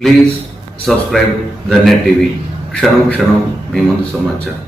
Please subscribe the net TV. క్షణం క్షణం మీ ముందు సమాచారం.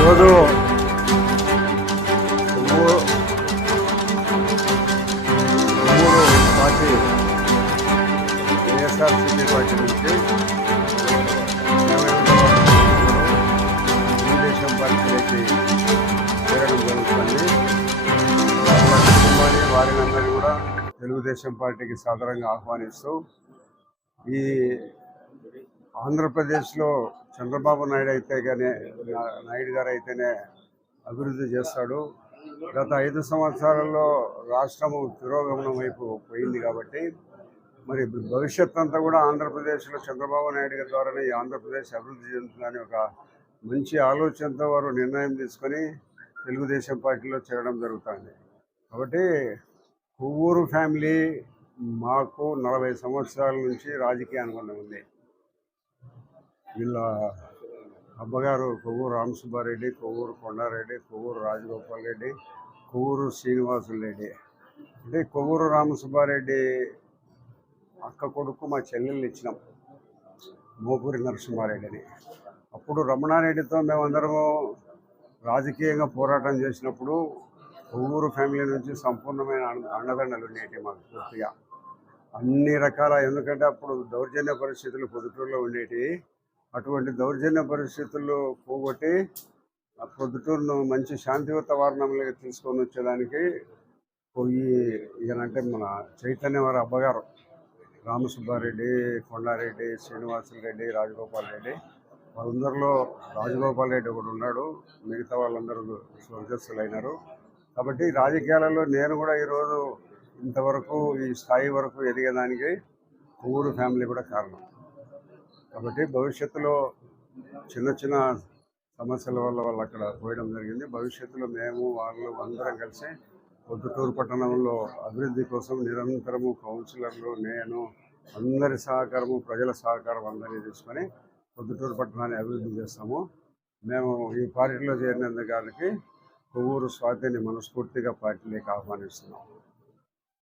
ఈరోజు పార్టీ వైఎస్ఆర్సీపీ పార్టీ నుంచి తెలుగుదేశం పార్టీలోకి చేరడం జరుగుతుంది. వారినందరినీ కూడా తెలుగుదేశం పార్టీకి సాదరంగా ఆహ్వానిస్తూ ఈ ఆంధ్రప్రదేశ్లో చంద్రబాబు నాయుడు గారు అయితేనే అభివృద్ధి చేస్తాడు. గత 5 సంవత్సరాల్లో రాష్ట్రము తిరోగమనం వైపు పోయింది కాబట్టి మరి భవిష్యత్ అంతా కూడా ఆంధ్రప్రదేశ్లో చంద్రబాబు నాయుడు గారి ద్వారానే ఈ ఆంధ్రప్రదేశ్ అభివృద్ధి చెందుతుందని ఒక మంచి ఆలోచనతో వారు నిర్ణయం తీసుకొని తెలుగుదేశం పార్టీలో చేరడం జరుగుతుంది. కాబట్టి కొవ్వూరు ఫ్యామిలీ మాకు 40 సంవత్సరాల నుంచి రాజకీయ అనుబంధం ఉంది. వీళ్ళ అబ్బగారు కొవ్వూరు రామసుబ్బారెడ్డి, కొవ్వూరు కొండారెడ్డి, కొవ్వూరు రాజగోపాల్ రెడ్డి, కొవ్వూరు శ్రీనివాసులు రెడ్డి. అంటే కొవ్వూరు రామసుబ్బారెడ్డి అక్క కొడుకు మా చెల్లెళ్ళు ఇచ్చినాం, మోపూరి నరసింహారెడ్డిని. అప్పుడు రమణారెడ్డితో మేమందరము రాజకీయంగా పోరాటం చేసినప్పుడు కొవ్వూరు ఫ్యామిలీ నుంచి సంపూర్ణమైన అండదండలు ఉండేవి మాకు పూర్తిగా అన్ని రకాల. ఎందుకంటే అప్పుడు దౌర్జన్య పరిస్థితులు పొద్దుటూరులో ఉండేవి. అటువంటి దౌర్జన్య పరిస్థితుల్లో పోగొట్టి ఆ పొద్దుటూరును మంచి శాంతియుత వారణంలోకి తీసుకొని వచ్చేదానికి ఈయనంటే మన చైతన్య వారి అబ్బగారు రామసుబ్బారెడ్డి, కొండారెడ్డి, శ్రీనివాసులు రెడ్డి, రాజగోపాల్ రెడ్డి, వాళ్ళందరిలో రాజగోపాల్ రెడ్డి ఒకడు ఉన్నాడు. మిగతా వాళ్ళందరూ స్వర్గస్థులు అయినారు. కాబట్టి రాజకీయాలలో నేను కూడా ఈరోజు ఇంతవరకు ఈ స్థాయి వరకు ఎదిగేదానికి కొవ్వూరు ఫ్యామిలీ కూడా కారణం. కాబట్టి భవిష్యత్తులో చిన్న చిన్న సమస్యల వల్ల వాళ్ళు అక్కడ పోయడం జరిగింది. భవిష్యత్తులో మేము వాళ్ళు అందరం కలిసి పొద్దుటూరు పట్టణంలో అభివృద్ధి కోసం నిరంతరము కౌన్సిలర్లు, నేను, అందరి సహకారము, ప్రజల సహకారం అందరినీ తీసుకొని పొద్దుటూరు పట్టణాన్ని అభివృద్ధి చేస్తాము. మేము ఈ పార్టీలో చేరినందుకు కొవ్వూరు స్వాతిని మనస్ఫూర్తిగా పార్టీలోకి ఆహ్వానిస్తున్నాం.